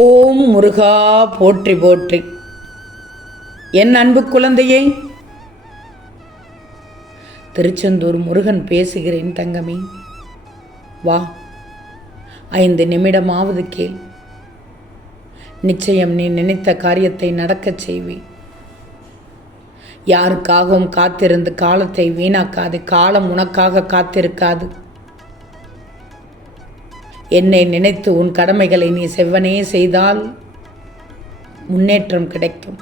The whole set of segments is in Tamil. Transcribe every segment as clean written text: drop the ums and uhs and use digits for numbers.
ஓம் முருகா போற்றி போற்றி. என் அன்பு குழந்தையே, திருச்செந்தூர் முருகன் பேசுகிறேன் தங்கமே. வா, 5 நிமிடமாவது கேள். நிச்சயம் நீ நினைத்த காரியத்தை நடக்கச் செய்வேன். யாருக்காகவும் காத்திருந்து காலத்தை வீணாக்காது. காலம் உனக்காக காத்திருக்காது. என்னை நினைத்து உன் கடமைகளை நீ செவ்வனே செய்தால் முன்னேற்றம் கிடைக்கும்.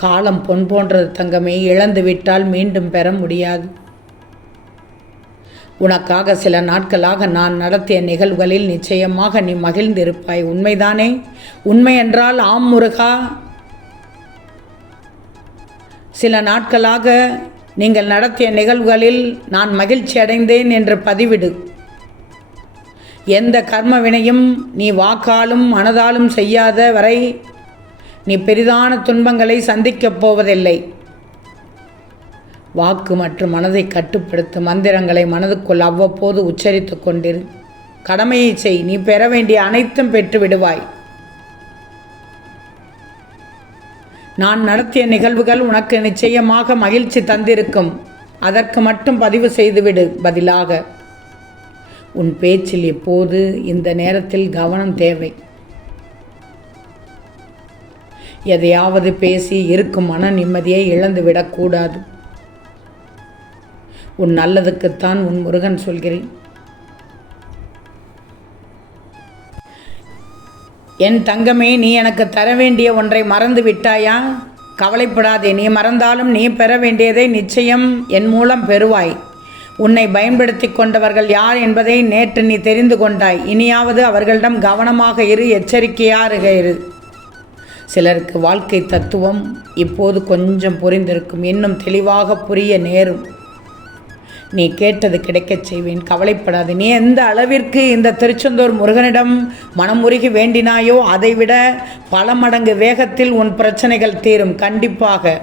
காலம் பொன் போன்றது தங்கமே. இழந்து விட்டால் மீண்டும் பெற முடியாது. உனக்காக சில நாட்களாக நான் நடத்திய நிகழ்வுகளில் நிச்சயமாக நீ மகிழ்ந்திருப்பாய். உண்மைதானே? உண்மை என்றால் ஆம் முருகா. சில நாட்களாக நீங்கள் நடத்திய நிகழ்வுகளில் நான் மகிழ்ச்சி அடைந்தேன் என்று பதிவிடு. எந்த கர்ம வினையும் நீ வாக்காலும் மனதாலும் செய்யாத வரை நீ பெரிதான துன்பங்களை சந்திக்கப் போவதில்லை. வாக்கு மற்றும் மனதை கட்டுப்படுத்தும் மந்திரங்களை மனதுக்குள் அவ்வப்போது உச்சரித்து கொண்டிரு. கடமையை செய். நீ பெற வேண்டிய அனைத்தும் பெற்று விடுவாய். நான் நடத்திய நிகழ்வுகள் உனக்கு நிச்சயமாக மகிழ்ச்சி தந்திருக்கும். அதற்கு மட்டும் பதிவு செய்துவிடு. பதிலாக உன் பேச்சில் எப்போது இந்த நேரத்தில் கவனம் தேவை. எதையாவது பேசி இருக்கும் மன நிம்மதியை இழந்துவிடக்கூடாது. உன் நல்லதுக்குத்தான் உன் முருகன் சொல்கிறேன். என் தங்கமே, நீ எனக்கு தர வேண்டிய ஒன்றை மறந்து விட்டாயா? கவலைப்படாதே. நீ மறந்தாலும் நீ பெற வேண்டியதை நிச்சயம் என் மூலம் பெறுவாய். உன்னை பயன்படுத்தி கொண்டவர்கள் யார் என்பதை நேற்று நீ தெரிந்து கொண்டாய். இனியாவது அவர்களிடம் கவனமாக இரு, எச்சரிக்கையாக இரு. சிலருக்கு வாழ்க்கை தத்துவம் இப்போது கொஞ்சம் புரிந்திருக்கும். இன்னும் தெளிவாக புரிய நேரும். நீ கேட்டது கிடைக்கச் செய்வேன். கவலைப்படாது. நீ எந்த அளவிற்கு இந்த திருச்செந்தூர் முருகனிடம் மனமுருகி வேண்டினாயோ அதைவிட பல மடங்கு வேகத்தில் உன் பிரச்சனைகள் தீரும். கண்டிப்பாக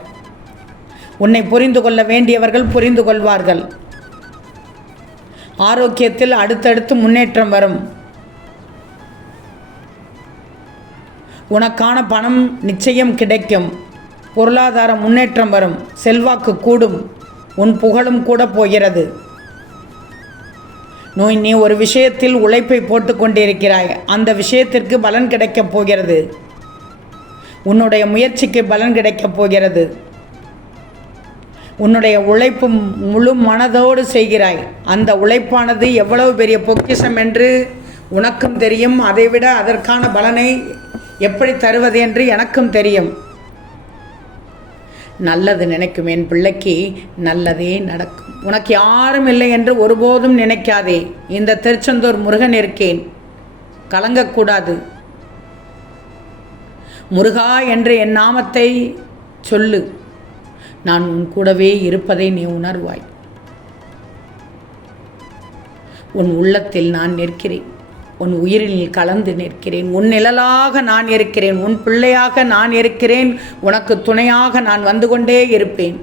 உன்னை புரிந்து கொள்ள வேண்டியவர்கள் புரிந்து கொள்வார்கள். ஆரோக்கியத்தில் அடுத்தடுத்து முன்னேற்றம் வரும். உனக்கான பணம் நிச்சயம் கிடைக்கும். பொருளாதார முன்னேற்றம் வரும். செல்வாக்கு கூடும். உன் புகழும் கூட போகிறது. நீ ஒரு விஷயத்தில் உழைப்பை போட்டு கொண்டிருக்கிறாய். அந்த விஷயத்திற்கு பலன் கிடைக்கப் போகிறது. உன்னுடைய முயற்சிக்கு பலன் கிடைக்கப் போகிறது. உன்னுடைய உழைப்பு முழு மனதோடு செய்கிறாய். அந்த உழைப்பானது எவ்வளவு பெரிய பொக்கிஷம் என்று உனக்கும் தெரியும். அதைவிட அதற்கான பலனை எப்படி தருவது என்று எனக்கும் தெரியும். நல்லது நினைக்கும் என் பிள்ளைக்கு நல்லதே நடக்கும். உனக்கு யாரும் இல்லை என்று ஒருபோதும் நினைக்காதே. இந்த திருச்செந்தூர் முருகன் இருக்கேன். கலங்கக்கூடாது. முருகா என்று என் நாமத்தை சொல்லு. நான் உன் கூடவே இருப்பதை நீ உணர்வாய். உன் உள்ளத்தில் நான் நிற்கிறேன். உன் உயிரில் கலந்து நிற்கிறேன். உன் நிழலாக நான் இருக்கிறேன். உன் பிள்ளையாக நான் இருக்கிறேன். உனக்கு துணையாக நான் வந்து கொண்டே இருப்பேன்.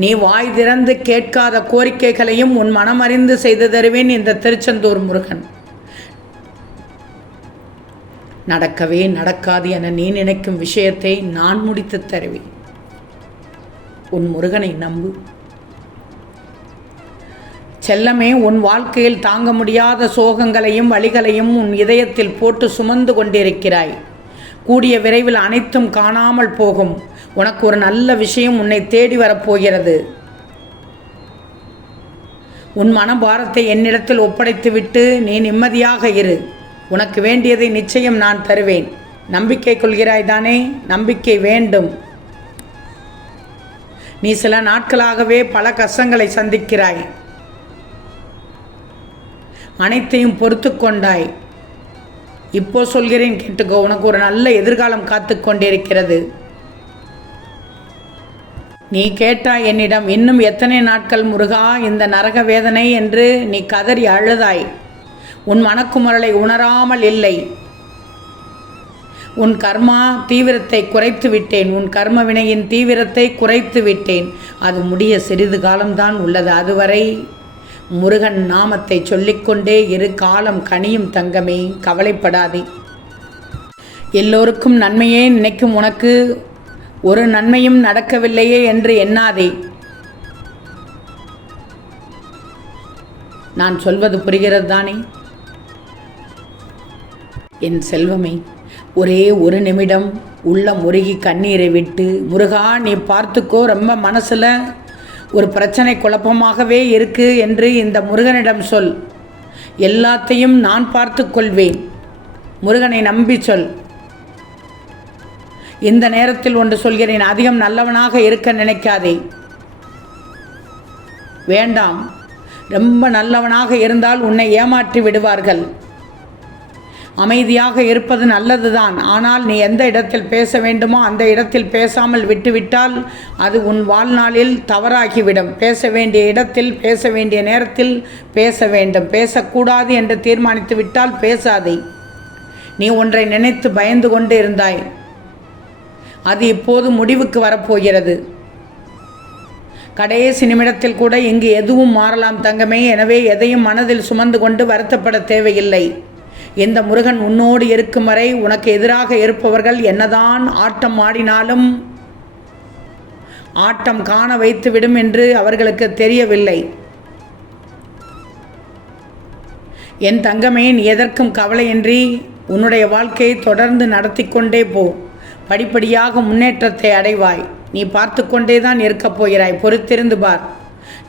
நீ வாய் திறந்து கேட்காத கோரிக்கைகளையும் உன் மனமறிந்து செய்து தருவேன் இந்த திருச்செந்தூர் முருகன். நடக்கவே நடக்காது என நீ நினைக்கும் விஷயத்தை நான் முடித்து தருவேன். உன் முருகனை நம்பு. செல்லமே, உன் வாழ்க்கையில் தாங்க முடியாத சோகங்களையும் வலிகளையும் உன் இதயத்தில் போட்டு சுமந்து கொண்டிருக்கிறாய். கூடிய விரைவில் அனைத்தும் காணாமல் போகும். உனக்கு ஒரு நல்ல விஷயம் உன்னை தேடி வரப்போகிறது. உன் மனபாரத்தை என்னிடத்தில் ஒப்படைத்துவிட்டு நீ நிம்மதியாக இரு. உனக்கு வேண்டியதை நிச்சயம் நான் தருவேன். நம்பிக்கை கொள்கிறாய் தானே? நம்பிக்கை வேண்டும். நீ சில நாட்களாகவே பல கஷ்டங்களை சந்திக்கிறாய். அனைத்தையும் பொறுத்து கொண்டாய். இப்போ சொல்கிறேன், கேட்டுக்கோ. உனக்கு ஒரு நல்ல எதிர்காலம் காத்து கொண்டிருக்கிறது. நீ கேட்டாய் என்னிடம், இன்னும் எத்தனை நாட்கள் முருகா இந்த நரக வேதனை என்று நீ கதறி அழுதாய். உன் மனக்குமரலை உணராமல் இல்லை. உன் கர்மா தீவிரத்தை குறைத்து விட்டேன். உன் கர்ம வினையின் தீவிரத்தை குறைத்து விட்டேன். அது முடிய சிறிது காலம்தான் உள்ளது. அதுவரை முருகன் நாமத்தை சொல்லிக்கொண்டே இரு. காலம் கனியும் தங்கமே, கவலைப்படாதே. எல்லோருக்கும் நன்மையே நினைக்கும் உனக்கு ஒரு நன்மையும் நடக்கவில்லையே என்று எண்ணாதே. நான் சொல்வது புரிகிறது தானே? என் செல்வமே, ஒரே ஒரு நிமிடம் உள்ள முருகி கண்ணீரை விட்டு, முருகா நீ பார்த்துக்கோ, ரொம்ப மனசில் ஒரு பிரச்சனை குழப்பமாகவே இருக்கு என்று இந்த முருகனிடம் சொல். எல்லாத்தையும் நான் பார்த்து கொள்வேன். முருகனை நம்பி சொல். இந்த நேரத்தில் ஒன்று சொல்கிறேன், அதிகம் நல்லவனாக இருக்க நினைக்காதே. வேண்டாம். ரொம்ப நல்லவனாக இருந்தால் உன்னை ஏமாற்றி விடுவார்கள். அமைதியாக இருப்பது நல்லதுதான். ஆனால் நீ எந்த இடத்தில் பேச வேண்டுமோ அந்த இடத்தில் பேசாமல் விட்டுவிட்டால் அது உன் வாழ்நாளில் தவறாகிவிடும். பேச வேண்டிய இடத்தில் பேச வேண்டிய நேரத்தில் பேச வேண்டும். பேசக்கூடாது என்று தீர்மானித்து விட்டால் பேசாதே. நீ ஒன்றை நினைத்து பயந்து கொண்டு இருந்தாய். அது இப்போது முடிவுக்கு வரப்போகிறது. கடைசி நிமிடத்தில் கூட இங்கு எதுவும் மாறலாம் தங்கமே. எனவே எதையும் மனதில் சுமந்து கொண்டு வருத்தப்பட தேவையில்லை. இந்த முருகன் உன்னோடு இருக்கும் வரை உனக்கு எதிராக இருப்பவர்கள் என்னதான் ஆட்டம் ஆடினாலும் ஆட்டம் காண வைத்துவிடும் என்று அவர்களுக்கு தெரியவில்லை. என் தங்கமே, நீ எதற்கும் கவலையின்றி உன்னுடைய வாழ்க்கையை தொடர்ந்து நடத்தி கொண்டே போ. படிப்படியாக முன்னேற்றத்தை அடைவாய். நீ பார்த்து கொண்டே தான் இருக்கப் போகிறாய். பொறுத்திருந்து பார்.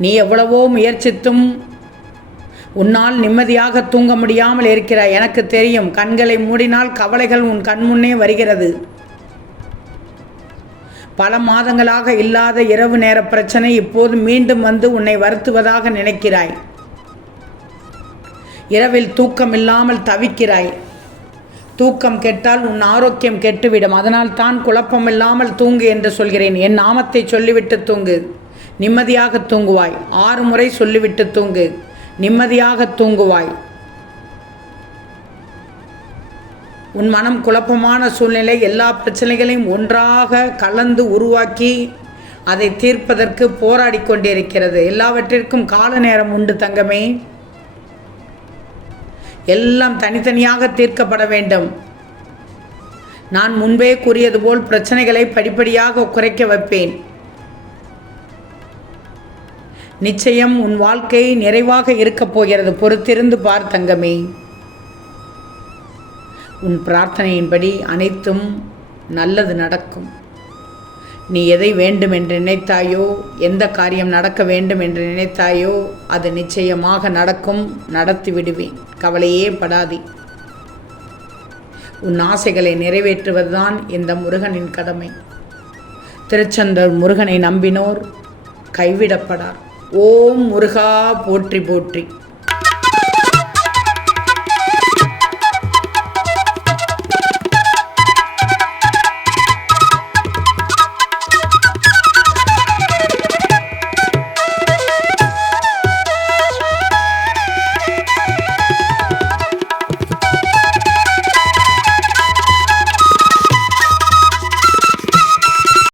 நீ எவ்வளவோ முயற்சித்தும் உன்னால் நிம்மதியாக தூங்க முடியாமல் இருக்கிறாய். எனக்கு தெரியும். கண்களை மூடினால் கவலைகள் உன் கண்முன்னே வருகிறது. பல மாதங்களாக இல்லாத இரவு நேர பிரச்சனை இப்போது மீண்டும் வந்து உன்னை வருத்துவதாக நினைக்கிறாய். இரவில் தூக்கம் இல்லாமல் தவிக்கிறாய். தூக்கம் கெட்டால் உன் ஆரோக்கியம் கெட்டுவிடும். அதனால் தான் குழப்பமில்லாமல் தூங்கு என்று சொல்கிறேன். என் நாமத்தை சொல்லிவிட்டு தூங்கு. நிம்மதியாக தூங்குவாய். 6 முறை சொல்லிவிட்டு தூங்கு. நிம்மதியாக தூங்குவாய். உன் மனம் குழப்பமான சூழ்நிலை எல்லா பிரச்சனைகளையும் ஒன்றாக கலந்து உருவாக்கி அதை தீர்ப்பதற்கு போராடி கொண்டிருக்கிறது. எல்லாவற்றிற்கும் கால நேரம் உண்டு தங்கமே. எல்லாம் தனித்தனியாக தீர்க்கப்பட வேண்டும். நான் முன்பே கூறியது போல் பிரச்சனைகளை படிப்படியாக குறைக்க வைப்பேன். நிச்சயம் உன் வாழ்க்கை நிறைவாக இருக்கப் போகிறது. பொறுத்திருந்து பார் தங்கமே. உன் பிரார்த்தனையின்படி அனைத்தும் நல்லது நடக்கும். நீ எதை வேண்டும் என்று நினைத்தாயோ, எந்த காரியம் நடக்க வேண்டும் என்று நினைத்தாயோ அது நிச்சயமாக நடக்கும். நடத்தி விடுவேன். கவலையே படாதே. உன் ஆசைகளை நிறைவேற்றுவதுதான் இந்த முருகனின் கடமை. திருச்செந்தூர் முருகனை நம்பினோர் கைவிடப்படார். ஓம் முருகா போற்றி போற்றி.